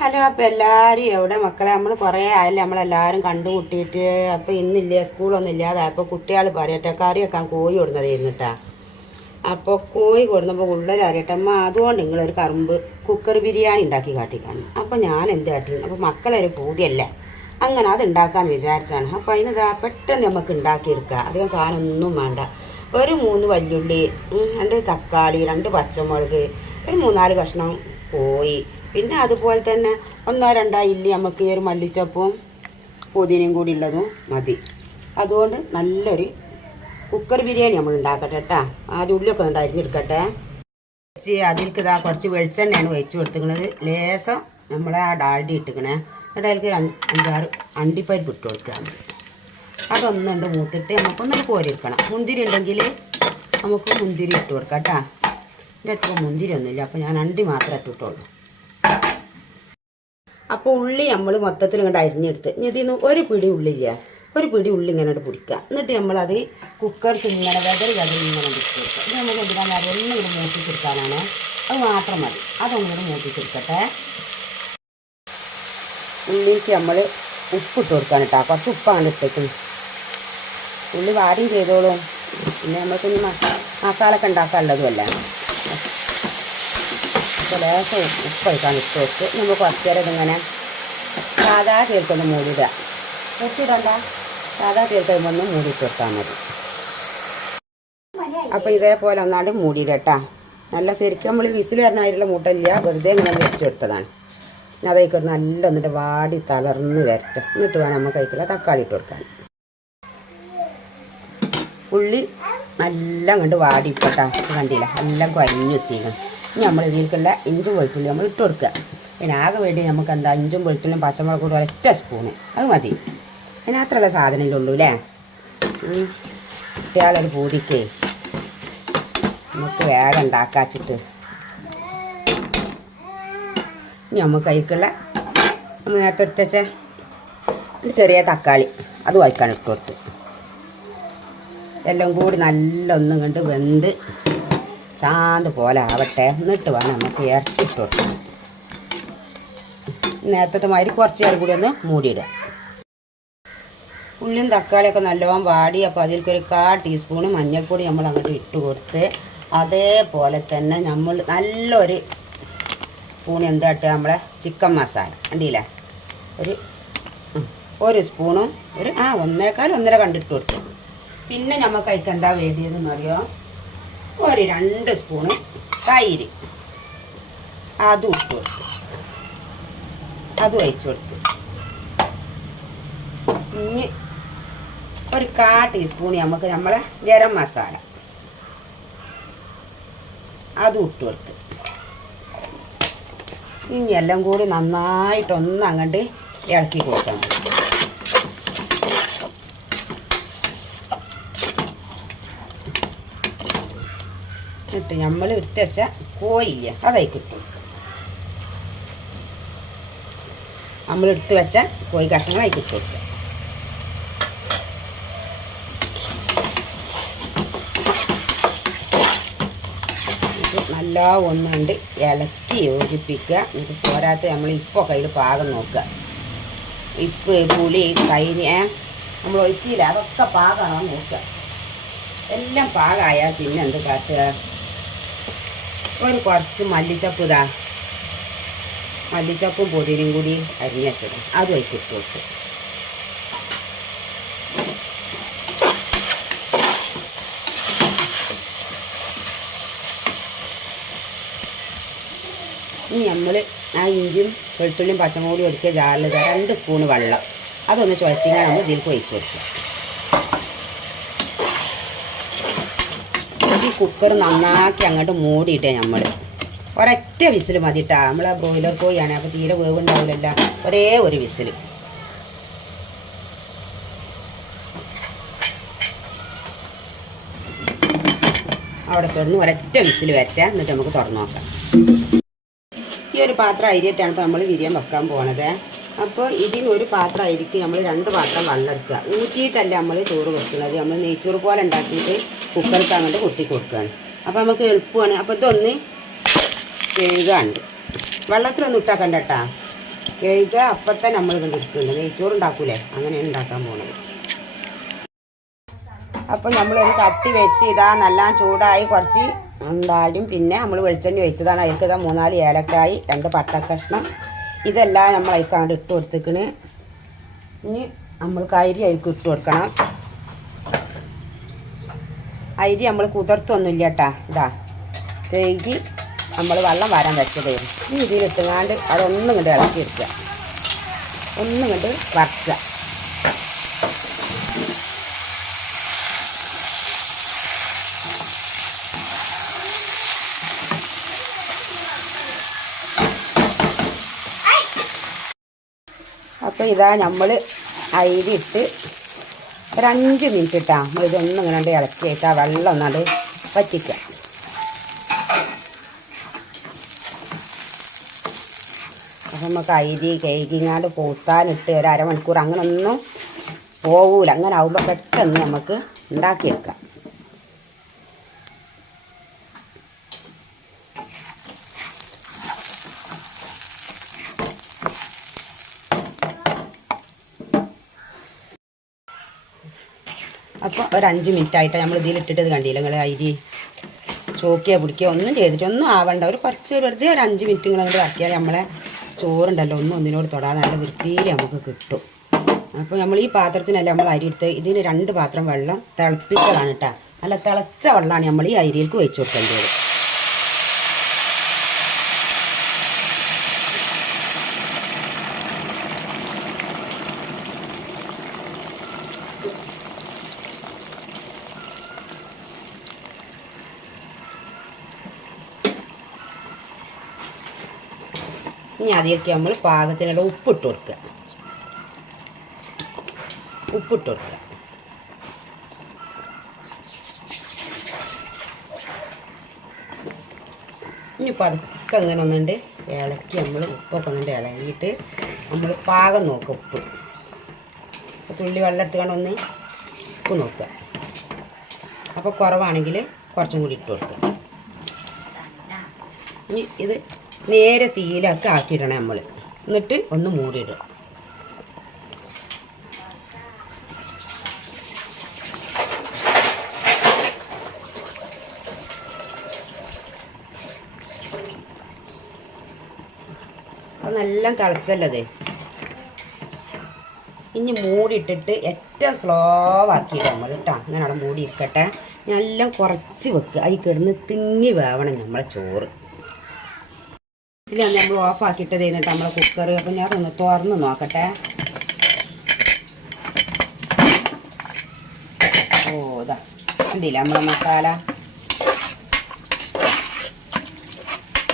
Hello അപ്പം എല്ലാവരും എവിടെ? മക്കളെ നമ്മൾ കുറേ ആയാലും നമ്മളെല്ലാവരും കണ്ടുമുട്ടിയിട്ട്. അപ്പം ഇന്നില്ല സ്കൂളൊന്നും ഇല്ലാതെ അപ്പോൾ കുട്ടികൾ പറയട്ടെ കറി വെക്കാൻ കോഴി കൊടുന്നതായിരുന്നു കേട്ടാ അപ്പോൾ കോഴി കൊടുന്നപ്പോൾ ഉള്ളിൽ അറിയട്ടെ അമ്മ അതുകൊണ്ട് നിങ്ങളൊരു കറുമ്പ് കുക്കർ ബിരിയാണി ഉണ്ടാക്കി കാട്ടിക്കാണ്. അപ്പോൾ ഞാൻ എന്ത് കാട്ടി? അപ്പോൾ മക്കളൊരു പൂതിയല്ലേ. അങ്ങനെ അത് ഉണ്ടാക്കാൻ വിചാരിച്ചാണ്. അപ്പോൾ അതിനിതാ പെട്ടെന്ന് നമുക്ക് ഉണ്ടാക്കിയെടുക്കുക അധികം സാധനം ഒന്നും വേണ്ട. ഒരു മൂന്ന് വല്യുള്ളി ഉം, രണ്ട് തക്കാളി രണ്ട് പച്ചമുളക് ഒരു മൂന്നാൽ കഷ്ണം കോഴി പിന്നെ അതുപോലെ തന്നെ ഒന്നോ രണ്ടോ ഇല്ലി നമുക്ക് ഈ ഒരു മല്ലിച്ചപ്പും പുതിനയും കൂടി ഉള്ളതും മതി. അതുകൊണ്ട് നല്ലൊരു കുക്കർ ബിരിയാണി നമ്മൾ ഉണ്ടാക്കട്ടെ കേട്ടാ. ആദ്യം ഉള്ളിയൊക്കെ ഒന്ന് അരിഞ്ഞെടുക്കട്ടെ. വെച്ച് അതിലേക്ക് ഇതാ കുറച്ച് വെളിച്ചെണ്ണയാണ് ഒഴിച്ച് കൊടുത്തിരിക്കുന്നത്. ലേസം നമ്മൾ ആ ഡാൽഡി ഇട്ടിക്കണേ എന്നിട്ട് അതിലേക്ക് അഞ്ച് അഞ്ചാറ് അണ്ടിപ്പരിപ്പ് ഇട്ട് കൊടുക്കുക. അതൊന്നുണ്ട് മൂത്തിട്ട് നമുക്കൊന്നൊരു കോരിയെടുക്കണം. മുന്തിരി ഉണ്ടെങ്കിൽ നമുക്ക് മുന്തിരി ഇട്ട് കൊടുക്കാം കേട്ടാ. എന്റെ അടുത്ത് മുന്തിരി ഒന്നുമില്ല അപ്പോൾ ഞാൻ അണ്ടി മാത്രമേ ഇട്ടിട്ടുള്ളൂ. അപ്പോൾ ഉള്ളി നമ്മൾ മൊത്തത്തിൽ ഇങ്ങോട്ട് അരിഞ്ഞെടുത്ത്. ഇനി ഒരു പിടി ഉള്ളില്ല ഒരു പിടി ഉള്ളി ഇങ്ങനെ പിടിക്കുക. എന്നിട്ട് നമ്മളത് കുക്കറിൽ ഇങ്ങനെ വെതറി വെതറി ഇങ്ങനെ പിടിച്ചെടുക്കുക ഇത് നമുക്ക് എന്തിനാണ് അതൊന്നും ഒന്നും കൂടി അത് മാത്രം മതി. അതൊന്നും കൂടി മൂപ്പിച്ചെടുക്കട്ടെ. ഉള്ളിക്ക് നമ്മൾ ഉപ്പിട്ട് കൊടുക്കാൻ കേട്ടോ കുറച്ച് ഉപ്പാണ് ഇട്ടേക്കുന്നത് ഉള്ളി വാടിയും ചെയ്തോളും. പിന്നെ നമുക്ക് ഇനി മസാല ഒക്കെ ഉണ്ടാക്കാനുള്ളതുമല്ല അപ്പോൾ ലേശം ഉപ്പൊഴിക്കാൻ ഇട്ട് വെച്ച് നമ്മൾ കുറച്ച് നേരം ഇതിങ്ങനെ സാധാ തീർക്കൊന്ന് മൂടിയിടുക. ഉപ്പിടണ്ട സാധാ തീർക്കുമ്പോൾ ഒന്ന് മൂടിയിട്ട് കൊടുത്താൽ മതി. അപ്പോൾ ഇതേപോലെ ഒന്നാണ്ട് മൂടിയിടട്ടാ നല്ല ശരിക്കും നമ്മൾ വിസിൽ വരണമായിട്ടുള്ള മൂട്ടല്ല വെറുതെ ഇങ്ങനെ വെച്ചെടുത്തതാണ് പിന്നെ അതേക്ക് നല്ല എന്നിട്ട് വാടി തളർന്ന് വരട്ടെ. എന്നിട്ട് വേണം നമുക്ക് അതിക്കുള്ള തക്കാളി ഇട്ട് കൊടുക്കാൻ. ഉള്ളി നല്ല കണ്ട് വാടി ഇപ്പോട്ടാ കണ്ടില്ല? എല്ലാം കുഴഞ്ഞു എത്തിയിരുന്നു ഇനി നമ്മൾ ഇതിലേക്കുള്ള ഇഞ്ചും വെളുത്തുള്ളി നമ്മൾ ഇട്ട് കൊടുക്കുക. പിന്നെ ആകെ വേണ്ടി നമുക്ക് എന്താ ഇഞ്ചും വെളുത്തുള്ളിയും പച്ചമുളക് കൂടി ഒരൊറ്റ സ്പൂണ് അത് മതി. അതിനകത്തുള്ള സാധനമല്ലേ ഉള്ളൂ അല്ലേ. കുട്ടികളൊരു പൂതിക്കേ നമുക്ക് വേഗം ഉണ്ടാക്കാച്ചിട്ട്. ഇനി നമുക്ക് അതിലേക്കുള്ള നമ്മൾ നേരത്തെ എടുത്തച്ച ഒരു ചെറിയ തക്കാളി. അത് വായിക്കാൻ ഇട്ട് കൊടുത്ത്. എല്ലാം കൂടി നല്ലൊന്നും കണ്ട് വെന്ത് ചാന്ത് പോലെ ആവട്ടെ എന്നിട്ട് വേണം നമുക്ക് ഇറച്ചി ഇട്ട് നേരത്തെ മാതിരി കുറച്ച് നേരം കൂടി ഒന്ന് മൂടിയിടുക. ഉള്ളിയും തക്കാളിയൊക്കെ നല്ലോണം വാടി അപ്പോൾ അതിലേക്ക് ഒരു കാ ടീസ്പൂണ് മഞ്ഞൾപ്പൊടി നമ്മൾ അങ്ങോട്ട് ഇട്ട് കൊടുത്ത് അതേപോലെ തന്നെ നമ്മൾ നല്ലൊരു സ്പൂൺ എന്താ ഇട്ടുക നമ്മളെ ചിക്കൻ മസാല. കണ്ടില്ലേ? ഒരു ഒരു സ്പൂണും ഒരു ആ ഒന്നേക്കാൽ ഒന്നര കണ്ടിട്ട് കൊടുത്തു. പിന്നെ നമുക്ക് അതിക്ക് എന്താ വേണ്ടിയതെന്ന് അറിയോ ഒരു രണ്ട് സ്പൂണ് തൈര്. അതും ഇട്ട് കൊടുത്തു. അതും അയച്ചു കൊടുത്തു. ഇനി ഒരു കാ ടീസ്പൂൺ നമുക്ക് നമ്മളെ ഗരം മസാല. അതും ഇട്ട് കൊടുത്ത്. ഇനി എല്ലാം കൂടി നന്നായിട്ടൊന്ന് അങ്ങോട്ട് ഇളക്കി കൊടുക്കണം. എന്നിട്ട് നമ്മൾ എടുത്ത് വെച്ച കോയില്ല കിട്ടും. നമ്മൾ എടുത്ത് വെച്ച കോഴി കഷ്ണങ്ങൾ കിട്ടും നല്ല ഒന്നുണ്ട് ഇളക്കി യോജിപ്പിക്കുക. എന്നിട്ട് പോരാത്ത നമ്മൾ ഇപ്പോൾ കയ്യിൽ പാകം നോക്കുക. ഇപ്പ് പുളി തൈര് നമ്മൾ ഒഴിച്ചില്ല അതൊക്കെ പാകമാണോ നോക്കുക. എല്ലാം പാകമായാൽ പിന്നെ എന്ത് കാട്ടുക? ഒരു കുറച്ച് മല്ലിച്ചപ്പ് ഇതാ. മല്ലിച്ചപ്പും പൊതിനും കൂടി അരിഞ്ഞച്ചത് അതും അതിൽ ഇട്ട് കൊടുത്തു. ഇനി നമ്മൾ ആ ഇഞ്ചിയും വെളുത്തുള്ളിയും പച്ചമുളകും ഒതുക്കിയ ജാറിൽ രണ്ട് സ്പൂണ് വെള്ളം. അതൊന്ന് ചുരത്തിങ്ങനെ നമ്മൾ ഇതിൽ ഒഴിച്ച് കൊടുക്കും. ഈ കുക്കർ നന്നാക്കി അങ്ങോട്ട് മൂടിയിട്ടേ നമ്മൾ ഒരൊറ്റ വിസിൽ മതിട്ടാ. നമ്മളെ ബ്രോയിലർ കോഴിയാണ് അപ്പോൾ തീരെ വേവുണ്ടാവില്ലല്ല. ഒരേ ഒരു വിസിൽ അവിടെ തുടർന്ന് ഒരൊറ്റ വിസിൽ വരട്ടെ. എന്നിട്ട് നമുക്ക് തുറന്നു നോക്കാം. ഈ ഒരു പാത്രം അരിയിട്ടാണ് ഇപ്പോൾ നമ്മൾ വിരിയാൻ വെക്കാൻ പോണത്. അപ്പോൾ ഇതിന് ഒരു പാത്രം അരിക്ക് നമ്മൾ രണ്ട് പാത്രം വെള്ളം എടുക്കുക. ഊറ്റിയിട്ടല്ല നമ്മൾ ചോറ് വെക്കുന്നത്. നമ്മൾ നെയ്ച്ചോറ് പോലെ ഉണ്ടാക്കിയിട്ട് കുക്കർക്ക് അങ്ങോട്ട് കൊട്ടി കൊടുക്കുകയാണ് അപ്പോൾ നമുക്ക് എളുപ്പമാണ്. അപ്പോൾ ഇതൊന്ന് കഴുകാണ്ട്. വെള്ളത്തിലൊന്നും ഇട്ടാക്കണ്ട കേട്ടാ കഴുക അപ്പത്തെ നമ്മൾ കണ്ടിരിക്കുന്നുണ്ട് നെയ്ച്ചോറ് ഉണ്ടാക്കൂലേ? അങ്ങനെയാണ് ഉണ്ടാക്കാൻ പോണത്. അപ്പം നമ്മളൊരു ചട്ടി വെച്ച് ഇതാ നല്ല ചൂടായി കുറച്ച് ഉണ്ടാലും പിന്നെ നമ്മൾ വെളിച്ചെണ്ണ വെച്ചതാണ് അതിൽക്ക് ഇതാ മൂന്നാൽ ഏലക്കായി രണ്ട് പട്ടക്കഷ്ണം. ഇതെല്ലാം നമ്മൾ അതിൽക്കാണ്ട് ഇട്ട് കൊടുത്തേക്കണ്. ഇനി നമ്മൾ അരി അതിൽക്ക് ഇട്ട് കൊടുക്കണം. അരി നമ്മൾ കുതിർത്തൊന്നുമില്ല കേട്ടാ ഇതാ. കഴുകി നമ്മൾ വെള്ളം വരാൻ വെച്ചതായിരുന്നു ഇനി ഇതിലിട്ടുങ്ങാണ്ട് അതൊന്നും കണ്ട് ഇളക്കി എടുക്കുക ഒന്നും കണ്ട് വറുക്കുക. അപ്പോൾ ഇതാ നമ്മൾ അരി ഇട്ട് ഒരു അഞ്ച് മിനിറ്റ് ഇട്ടാ നമ്മൾ ഇതൊന്നും ഇങ്ങനെ ഇളക്കി വെച്ചാൽ വെള്ളം ഒന്നാണ്ട് വറ്റിക്കുക. അപ്പം നമുക്ക് അരി കഴുകിങ്ങാണ്ട് പൂത്താനിട്ട് ഒരു അരമണിക്കൂർ അങ്ങനെ ഒന്നും പോകൂല അങ്ങനെ ആവുമ്പോൾ പെട്ടെന്ന് നമുക്ക് ഉണ്ടാക്കിയെടുക്കാം. അപ്പോൾ ഒരു അഞ്ച് മിനിറ്റ് ആയിട്ട് നമ്മൾ ഇതിൽ ഇട്ടിട്ട് ഇത് കണ്ടില്ല? നിങ്ങൾ അരി ചോക്കിയോ പിടിക്കുക ഒന്നും ചെയ്തിട്ട് ഒന്നും ആവണ്ട. ഒരു കുറച്ച് വെറുതെ ഒരു അഞ്ച് മിനിറ്റ് നിങ്ങൾ അങ്ങോട്ട് ആക്കിയാൽ നമ്മളെ ചോറുണ്ടല്ലോ ഒന്നും ഒന്നിനോട് തൊടാതെ നല്ല വൃത്തിയിൽ നമുക്ക് കിട്ടും. അപ്പോൾ നമ്മൾ ഈ പാത്രത്തിനല്ല നമ്മൾ അരി എടുത്ത് ഇതിന് രണ്ട് പാത്രം വെള്ളം തിളപ്പിച്ചതാണ് കേട്ടോ. നല്ല തിളച്ച വെള്ളമാണ് നമ്മൾ ഈ അരിയിലേക്ക് വെച്ച് കൊടുക്കേണ്ടത്. ഇനി അതിലേക്ക് നമ്മൾ പാകത്തിനുള്ള ഉപ്പിട്ട് കൊടുക്കുക. ഉപ്പിട്ട് കൊടുക്കുക. ഇനി പതുക്കെ അങ്ങനെ ഒന്നുണ്ട് ഇളക്കി നമ്മൾ ഉപ്പൊക്കെ ഒന്നുണ്ട് ഇളകിയിട്ട് നമ്മൾ പാകം നോക്കുക ഉപ്പ്. തുള്ളി വെള്ളം എടുത്തുകൊണ്ട് ഒന്ന് ഉപ്പ് നോക്കുക. അപ്പോൾ കുറവാണെങ്കിൽ കുറച്ചും കൂടി ഇട്ട് കൊടുക്കുക. ഇനി ഇത് നേരെ തീയിലാക്കി ആക്കിയിടണം നമ്മൾ എന്നിട്ട് ഒന്ന് മൂടിയിടുക. അപ്പോൾ നല്ല തിളച്ചല്ലത് ഇനി മൂടിയിട്ടിട്ട് ഏറ്റവും സ്ലോ ആക്കിയിട്ട് നമ്മൾ കേട്ടോ അങ്ങനെ അവിടെ മൂടി ഇരിക്കട്ടെ എല്ലാം കുറച്ച് വെക്കുക അതിൽ കിടന്ന് തിങ്ങി വേവണം നമ്മളെ ചോറ്. ഇതിലാണ് നമ്മൾ ഓഫ് ആക്കിയിട്ട് തരുന്നിട്ട് നമ്മളെ കുക്കർ അപ്പം ഞാൻ ഒന്ന് തുറന്ന് നോക്കട്ടെ. ഓ ഇതാ. എന്തില്ല നമ്മളെ മസാല?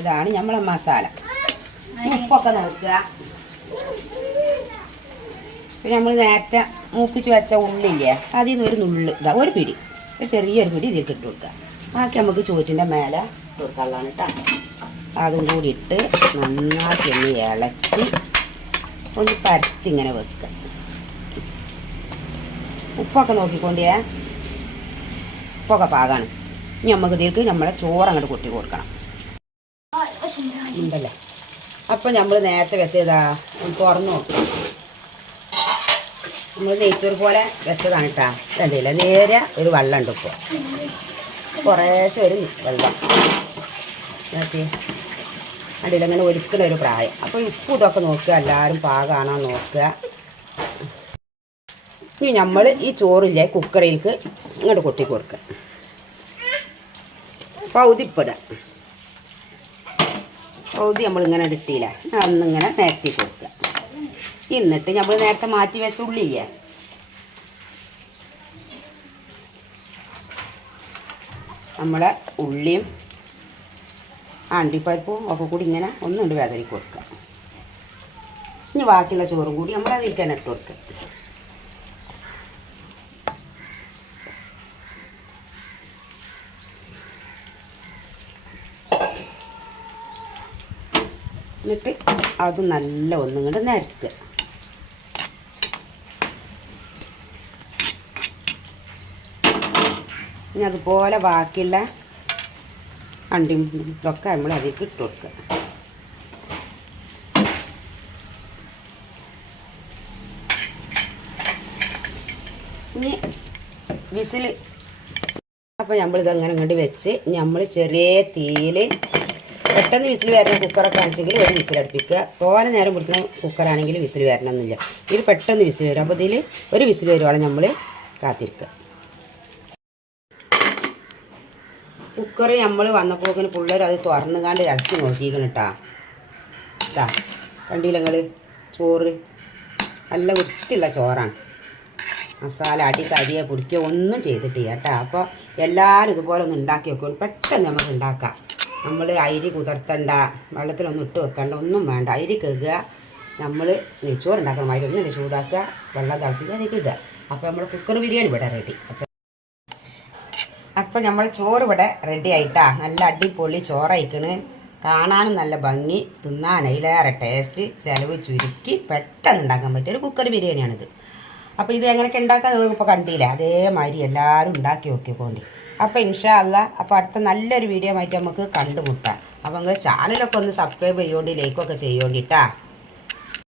ഇതാണ് നമ്മളെ മസാല. ഉപ്പൊക്കെ നോക്കുക. പിന്നെ നമ്മൾ നേരത്തെ മൂപ്പിച്ച് വെച്ച ഉള്ളില്ലേ അതിൽ നിന്ന് ഒരു നുള്ള് ഇതാ ഒരു പിടി. ഒരു ചെറിയൊരു പിടി ഇതിൽ ഇട്ട് ബാക്കി നമുക്ക് ചോറ്റിന്റെ മേലെ കൊടുക്കാനുള്ളതാണ് കേട്ടോ അതും കൂടി ഇട്ട് നന്നാക്കി ഒന്ന് ഇളക്കി ഒന്ന് പരത്തി ഇങ്ങനെ വെക്കുക. ഉപ്പൊക്കെ നോക്കിക്കൊണ്ടേ ഉപ്പൊക്കെ പാകാണ്. ഇനി നമുക്ക് ഇതിലേക്ക് നമ്മളെ ചോറ് അങ്ങോട്ട് കൊട്ടി കൊടുക്കണം. ഉണ്ടല്ലേ? അപ്പം നമ്മൾ നേരത്തെ വെച്ചതാ തുറന്നു നോക്കും. നമ്മൾ നെയ്ച്ചോറ് പോലെ വെച്ചതാണ് കേട്ടാ കണ്ടില്ല? നേരെ ഒരു വെള്ളം ഉണ്ട് ഇപ്പോൾ കുറേശ്ശെ ഒരു വെള്ളം. നോക്കി കണ്ടില്ല ഒരുക്കുന്ന ഒരു പ്രായം. അപ്പോൾ ഉപ്പ് ഇതൊക്കെ നോക്കുക എല്ലാവരും പാകമാണോ നോക്കുക. ഇനി നമ്മൾ ഈ ചോറില്ലേ കുക്കറിലേക്ക് ഇങ്ങോട്ട് കൊട്ടി കൊടുക്കുക. പൗതിപ്പിടുക പൗതി നമ്മളിങ്ങനെ ഇട്ടില്ല. അന്നിങ്ങനെ നിരത്തി കൊടുക്കുക. എന്നിട്ട് നമ്മൾ നേരത്തെ മാറ്റി വെച്ച ഉള്ളില്ലേ? നമ്മളെ ഉള്ളിയും അണ്ടിപ്പരിപ്പും ഒക്കെ കൂടി ഇങ്ങനെ ഒന്നുകൊണ്ട് വേദനയ്ക്ക് കൊടുക്കുക. ഇനി ബാക്കിയുള്ള ചോറും കൂടി നമ്മൾ അത് തന്നെ ഇട്ട് കൊടുക്കുക. എന്നിട്ട് അത് നല്ല ഒന്നും കൊണ്ട് നിരത്തുക. ഇനി അതുപോലെ ബാക്കിയുള്ള അണ്ടിയും ഇതൊക്കെ നമ്മൾ അതിലേക്ക് ഇട്ട് കൊടുക്കുക ഇനി വിസിൽ അപ്പോൾ നമ്മളിത് അങ്ങനെ ഇങ്ങോട്ട് വെച്ച് നമ്മൾ ചെറിയ തീയിൽ പെട്ടെന്ന് വിസിൽ വരുന്ന കുക്കറൊക്കെ ആണെങ്കിൽ ഒരു വിസിൽ അടുപ്പിക്കുക. തോന നേരം കൊടുക്കുന്ന കുക്കറാണെങ്കിൽ വിസിൽ വരണമെന്നില്ല. ഇത് പെട്ടെന്ന് വിസിൽ വരും. അപ്പോൾ ഇതിൽ ഒരു വിസിൽ വരുവാണ് നമ്മൾ കാത്തിരിക്കുക കുക്കർ നമ്മൾ വന്നപ്പോക്കിന് പിള്ളേർ അത് തുറന്നുകാണ്ട് ഇറക്കി നോക്കിയിരിക്കണം കേട്ടാ ഇതാ കണ്ടില്ല നിങ്ങൾ ചോറ്. നല്ല വൃത്തിയുള്ള ചോറാണ്. മസാല അടി കരിയെ പിടിക്കുക ഒന്നും ചെയ്തിട്ടില്ല കേട്ടോ അപ്പോൾ എല്ലാവരും ഇതുപോലെ ഒന്ന് ഉണ്ടാക്കി വെക്കും. പെട്ടെന്ന് നമുക്ക് ഉണ്ടാക്കാം. നമ്മൾ അരി കുതിർത്തണ്ട വെള്ളത്തിലൊന്നും ഇട്ട് വെക്കണ്ട ഒന്നും വേണ്ട. അരി കേൾക്കുക നമ്മൾ നെയ്ച്ചോറ് ഉണ്ടാക്കണം അരി ഒന്നും ചൂടാക്കുക വെള്ളം തിളപ്പിക്കുക അതിലേക്ക് ഇടുക. അപ്പോൾ നമ്മൾ കുക്കർ ബിരിയാണി ഇവിടെ റെഡി അപ്പോൾ അപ്പോൾ നമ്മൾ ചോറ് ഇവിടെ റെഡി ആയിട്ടാ. നല്ല അടിപൊളി ചോറയിക്കണ്. കാണാനും നല്ല ഭംഗി. തിന്നാൻ അതിലേറെ ടേസ്റ്റ് ചിലവ് ചുരുക്കി പെട്ടെന്ന് ഉണ്ടാക്കാൻ പറ്റിയ ഒരു കുക്കർ ബിരിയാണിയാണിത്. അപ്പോൾ ഇത് എങ്ങനെയൊക്കെ ഉണ്ടാക്കാൻ നിങ്ങളിപ്പോൾ കണ്ടില്ലേ? അതേമാതിരി എല്ലാവരും ഉണ്ടാക്കി നോക്കിക്കോണ്ടി. അപ്പോൾ ഇൻഷാ അല്ല അപ്പോൾ അടുത്ത നല്ലൊരു വീഡിയോ ആയിട്ട് നമുക്ക് കണ്ടുമുട്ടാം. അപ്പോൾ നിങ്ങൾ ചാനലൊക്കെ ഒന്ന് സബ്സ്ക്രൈബ് ചെയ്യോണ്ടി ലൈക്കൊക്കെ ചെയ്യോണ്ടിട്ടാ